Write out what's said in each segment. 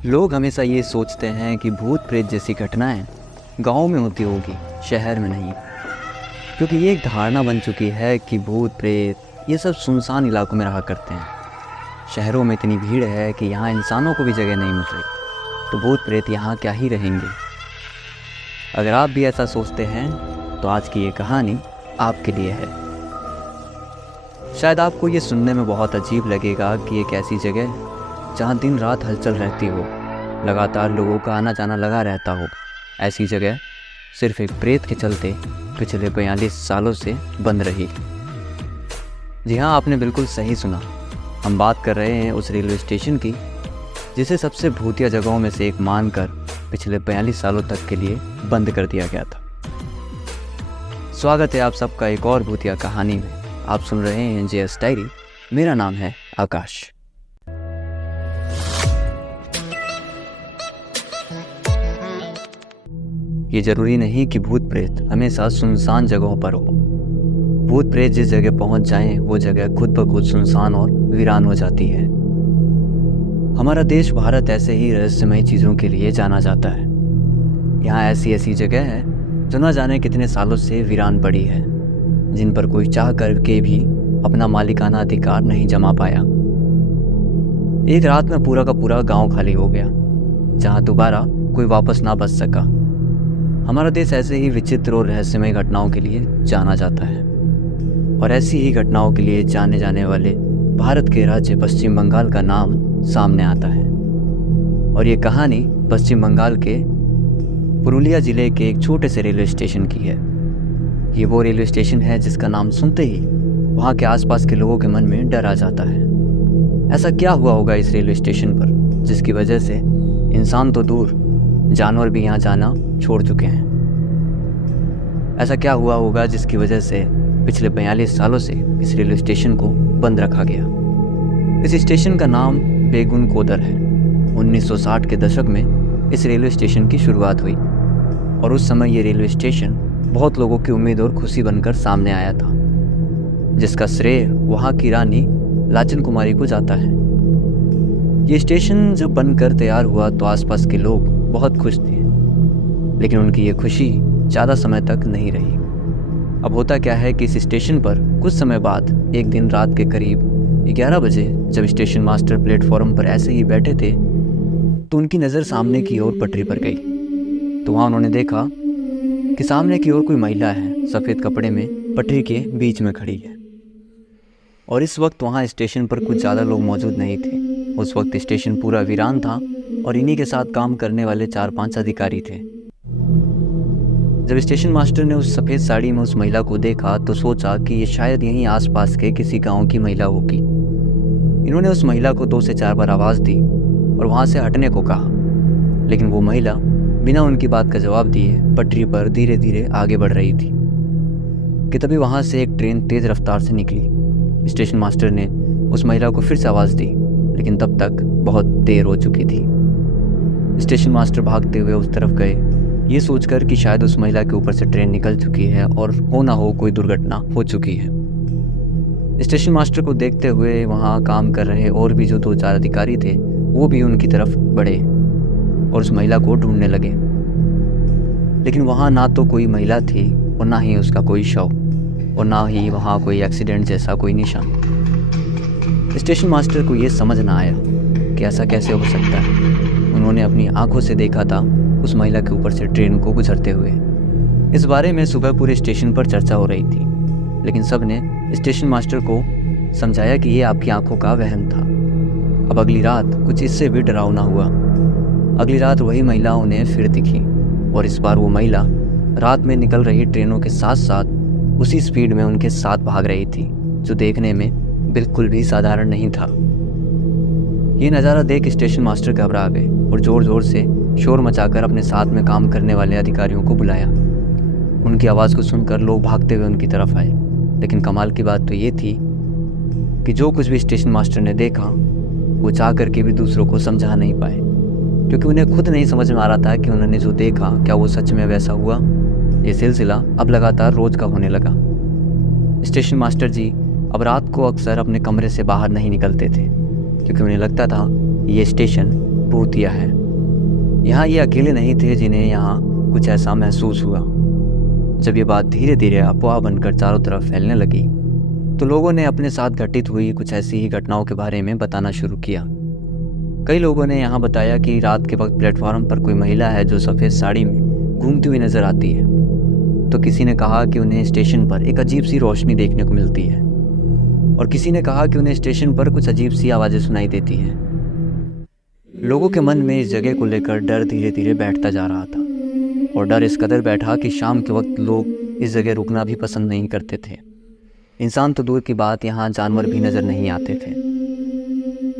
लोग हमेशा ये सोचते हैं कि भूत प्रेत जैसी घटनाएं गाँव में होती होगी, शहर में नहीं। क्योंकि ये एक धारणा बन चुकी है कि भूत प्रेत ये सब सुनसान इलाकों में रहा करते हैं। शहरों में इतनी भीड़ है कि यहाँ इंसानों को भी जगह नहीं मिल रही, तो भूत प्रेत यहाँ क्या ही रहेंगे। अगर आप भी ऐसा सोचते हैं तो आज की ये कहानी आपके लिए है। शायद आपको ये सुनने में बहुत अजीब लगेगा कि एक ऐसी जगह जहाँ दिन रात हलचल रहती हो, लगातार लोगों का आना जाना लगा रहता हो, ऐसी जगह सिर्फ एक प्रेत के चलते पिछले 42 सालों से बंद रही। जी हाँ, आपने बिल्कुल सही सुना। हम बात कर रहे हैं उस रेलवे स्टेशन की जिसे सबसे भूतिया जगहों में से एक मानकर पिछले 42 सालों तक के लिए बंद कर दिया गया था। स्वागत है आप सबका एक और भूतिया कहानी में। आप सुन रहे हैं जेएस डायरी। मेरा नाम है आकाश। ये जरूरी नहीं कि भूत प्रेत हमेशा सुनसान जगहों पर हो। भूत प्रेत जिस जगह पहुंच जाएं, वो जगह खुद ब खुद सुनसान और वीरान हो जाती है। हमारा देश भारत ऐसे ही रहस्यमय चीज़ों के लिए जाना जाता है। यहाँ ऐसी ऐसी जगह है जो न जाने कितने सालों से वीरान पड़ी है, जिन पर कोई चाह करके भी अपना मालिकाना अधिकार नहीं जमा पाया। एक रात में पूरा का पूरा गांव खाली हो गया, जहां दोबारा कोई वापस ना बच सका। हमारा देश ऐसे ही विचित्र और रहस्यमय घटनाओं के लिए जाना जाता है, और ऐसी ही घटनाओं के लिए जाने जाने वाले भारत के राज्य पश्चिम बंगाल का नाम सामने आता है। और ये कहानी पश्चिम बंगाल के पुरुलिया जिले के एक छोटे से रेलवे स्टेशन की है। ये वो रेलवे स्टेशन है जिसका नाम सुनते ही वहाँ के आसपास के लोगों के मन में डर आ जाता है। ऐसा क्या हुआ होगा इस रेलवे स्टेशन पर जिसकी वजह से इंसान तो दूर, जानवर भी यहाँ जाना छोड़ चुके हैं। ऐसा क्या हुआ होगा जिसकी वजह से पिछले 42 सालों से इस रेलवे स्टेशन को बंद रखा गया। इस स्टेशन का नाम बेगुन कोदर है। 1960 के दशक में इस रेलवे स्टेशन की शुरुआत हुई, और उस समय ये रेलवे स्टेशन बहुत लोगों की उम्मीद और खुशी बनकर सामने आया था, जिसका श्रेय वहाँ की रानी लाचन कुमारी को जाता है। ये स्टेशन जब बनकर तैयार हुआ तो आसपास के लोग बहुत खुश थे, लेकिन उनकी ये खुशी ज़्यादा समय तक नहीं रही। अब होता क्या है कि इस स्टेशन पर कुछ समय बाद एक दिन रात के करीब 11 बजे जब स्टेशन मास्टर प्लेटफॉर्म पर ऐसे ही बैठे थे तो उनकी नज़र सामने की ओर पटरी पर गई। तो वहाँ उन्होंने देखा कि सामने की ओर कोई महिला है, सफ़ेद कपड़े में पटरी के बीच में खड़ी है। और इस वक्त वहाँ स्टेशन पर कुछ ज़्यादा लोग मौजूद नहीं थे। उस वक्त स्टेशन पूरा वीरान था और इन्हीं के साथ काम करने वाले 4-5 अधिकारी थे। जब स्टेशन मास्टर ने उस सफ़ेद साड़ी में उस महिला को देखा तो सोचा कि ये शायद यहीं आसपास के किसी गांव की महिला होगी। इन्होंने उस महिला को 2 से 4 बार आवाज़ दी और वहाँ से हटने को कहा, लेकिन वो महिला बिना उनकी बात का जवाब दिए पटरी पर धीरे धीरे आगे बढ़ रही थी कि तभी वहाँ से एक ट्रेन तेज़ रफ्तार से निकली। स्टेशन मास्टर ने उस महिला को फिर से आवाज़ दी, लेकिन तब तक बहुत देर हो चुकी थी। स्टेशन मास्टर भागते हुए उस तरफ गए, ये सोचकर कि शायद उस महिला के ऊपर से ट्रेन निकल चुकी है और हो ना हो कोई दुर्घटना हो चुकी है। स्टेशन मास्टर को देखते हुए वहाँ काम कर रहे और भी जो 2-4 अधिकारी थे वो भी उनकी तरफ बढ़े और उस महिला को ढूंढने लगे, लेकिन वहाँ ना तो कोई महिला थी और ना ही उसका कोई शव, और ना ही वहाँ कोई एक्सीडेंट जैसा कोई निशान। स्टेशन मास्टर को ये समझ ना आया कि ऐसा कैसे हो सकता है। उन्होंने अपनी आंखों से देखा था उस महिला के ऊपर से ट्रेन को गुजरते हुए। इस बारे में सुबह पूरे स्टेशन पर चर्चा हो रही थी, लेकिन सब ने स्टेशन मास्टर को समझाया कि ये आपकी आंखों का वहम था। अब अगली रात कुछ इससे भी डरावना हुआ। अगली रात वही महिला उन्हें फिर दिखी, और इस बार वो महिला रात में निकल रही ट्रेनों के साथ साथ उसी स्पीड में उनके साथ भाग रही थी, जो देखने में बिल्कुल भी साधारण नहीं था। ये नज़ारा देख स्टेशन मास्टर घबरा गए और ज़ोर ज़ोर से शोर मचाकर अपने साथ में काम करने वाले अधिकारियों को बुलाया। उनकी आवाज़ को सुनकर लोग भागते हुए उनकी तरफ आए, लेकिन कमाल की बात तो ये थी कि जो कुछ भी स्टेशन मास्टर ने देखा वो चाह करके भी दूसरों को समझा नहीं पाए, क्योंकि उन्हें खुद नहीं समझ में आ रहा था कि उन्होंने जो देखा क्या वो सच में वैसा हुआ। ये सिलसिला अब लगातार रोज़ का होने लगा। स्टेशन मास्टर जी अब रात को अक्सर अपने कमरे से बाहर नहीं निकलते थे, क्योंकि उन्हें लगता था ये स्टेशन भूतिया है। यहाँ ये अकेले नहीं थे जिन्हें यहाँ कुछ ऐसा महसूस हुआ। जब ये बात धीरे धीरे अफवाह बनकर चारों तरफ फैलने लगी तो लोगों ने अपने साथ घटित हुई कुछ ऐसी ही घटनाओं के बारे में बताना शुरू किया। कई लोगों ने यहाँ बताया कि रात के वक्त प्लेटफॉर्म पर कोई महिला है जो सफ़ेद साड़ी में घूमती हुई नजर आती है। तो किसी ने कहा कि उन्हें स्टेशन पर एक अजीब सी रोशनी देखने को मिलती है, और किसी ने कहा कि उन्हें स्टेशन पर कुछ अजीब सी आवाज़ें सुनाई देती हैं। लोगों के मन में इस जगह को लेकर डर धीरे धीरे बैठता जा रहा था, और डर इस कदर बैठा कि शाम के वक्त लोग इस जगह रुकना भी पसंद नहीं करते थे। इंसान तो दूर की बात, यहाँ जानवर भी नज़र नहीं आते थे।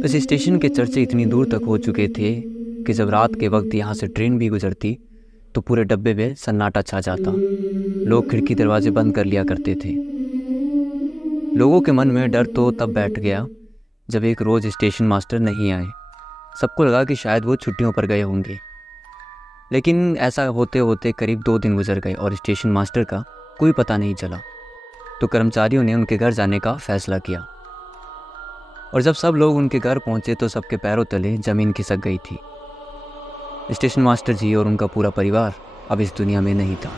इस स्टेशन के चर्चे इतनी दूर तक हो चुके थे कि जब रात के वक्त यहाँ से ट्रेन भी गुजरती तो पूरे डब्बे में सन्नाटा छा जाता। लोग खिड़की दरवाजे बंद कर लिया करते थे। लोगों के मन में डर तो तब बैठ गया जब एक रोज़ स्टेशन मास्टर नहीं आए। सबको लगा कि शायद वो छुट्टियों पर गए होंगे, लेकिन ऐसा होते होते करीब 2 दिन गुजर गए और स्टेशन मास्टर का कोई पता नहीं चला। तो कर्मचारियों ने उनके घर जाने का फैसला किया, और जब सब लोग उनके घर पहुंचे तो सबके पैरों तले ज़मीन खिसक गई थी। स्टेशन मास्टर जी और उनका पूरा परिवार अब इस दुनिया में नहीं था।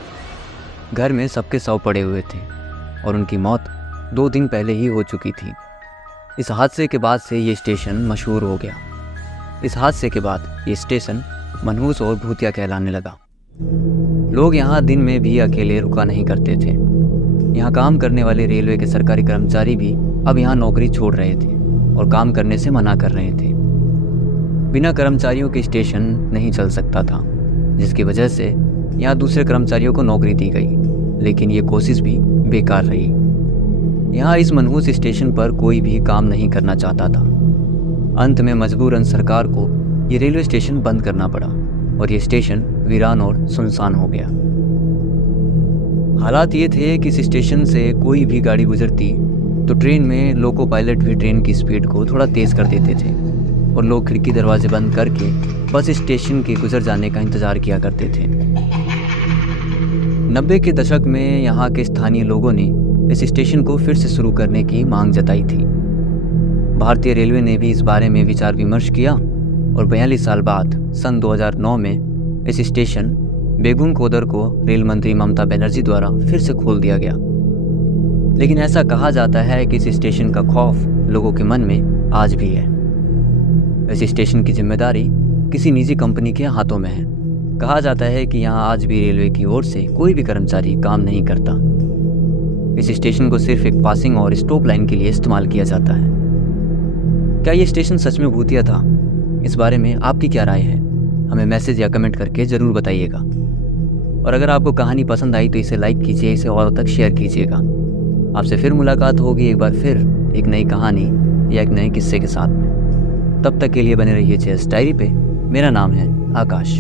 घर में सबके शव पड़े हुए थे और उनकी मौत 2 दिन पहले ही हो चुकी थी। इस हादसे के बाद से ये स्टेशन मशहूर हो गया। इस हादसे के बाद ये स्टेशन मनहूस और भूतिया कहलाने लगा। लोग यहाँ दिन में भी अकेले रुका नहीं करते थे। यहाँ काम करने वाले रेलवे के सरकारी कर्मचारी भी अब यहाँ नौकरी छोड़ रहे थे और काम करने से मना कर रहे थे। बिना कर्मचारियों के स्टेशन नहीं चल सकता था, जिसकी वजह से यहाँ दूसरे कर्मचारियों को नौकरी दी गई, लेकिन ये कोशिश भी बेकार रही। यहाँ इस मनहूस स्टेशन पर कोई भी काम नहीं करना चाहता था। अंत में मजबूरन सरकार को ये रेलवे स्टेशन बंद करना पड़ा और ये स्टेशन वीरान और सुनसान हो गया। हालात ये थे कि इस स्टेशन से कोई भी गाड़ी गुजरती तो ट्रेन में लोको पायलट भी ट्रेन की स्पीड को थोड़ा तेज़ कर देते थे और लोग खिड़की दरवाजे बंद करके बस स्टेशन के गुजर जाने का इंतज़ार किया करते थे। 90 के दशक में यहाँ के स्थानीय लोगों ने इस स्टेशन को फिर से शुरू करने की मांग जताई थी। भारतीय रेलवे ने भी इस बारे में विचार विमर्श किया और 42 साल बाद सन 2009 में इस स्टेशन बेगुन कोदर को रेल मंत्री ममता बनर्जी द्वारा फिर से खोल दिया गया। लेकिन ऐसा कहा जाता है कि इस स्टेशन का खौफ लोगों के मन में आज भी है। इस स्टेशन की जिम्मेदारी किसी निजी कंपनी के हाथों में है। कहा जाता है कि यहाँ आज भी रेलवे की ओर से कोई भी कर्मचारी काम नहीं करता। इस स्टेशन को सिर्फ एक पासिंग और स्टॉप लाइन के लिए इस्तेमाल किया जाता है। क्या ये स्टेशन सच में भूतिया था? इस बारे में आपकी क्या राय है? हमें मैसेज या कमेंट करके ज़रूर बताइएगा। और अगर आपको कहानी पसंद आई तो इसे लाइक कीजिए, इसे और तक शेयर कीजिएगा। आपसे फिर मुलाकात होगी एक बार फिर एक नई कहानी या एक नए किस्से के साथ में। तब तक के लिए बने रहिए चेस डायरी पे। मेरा नाम है आकाश।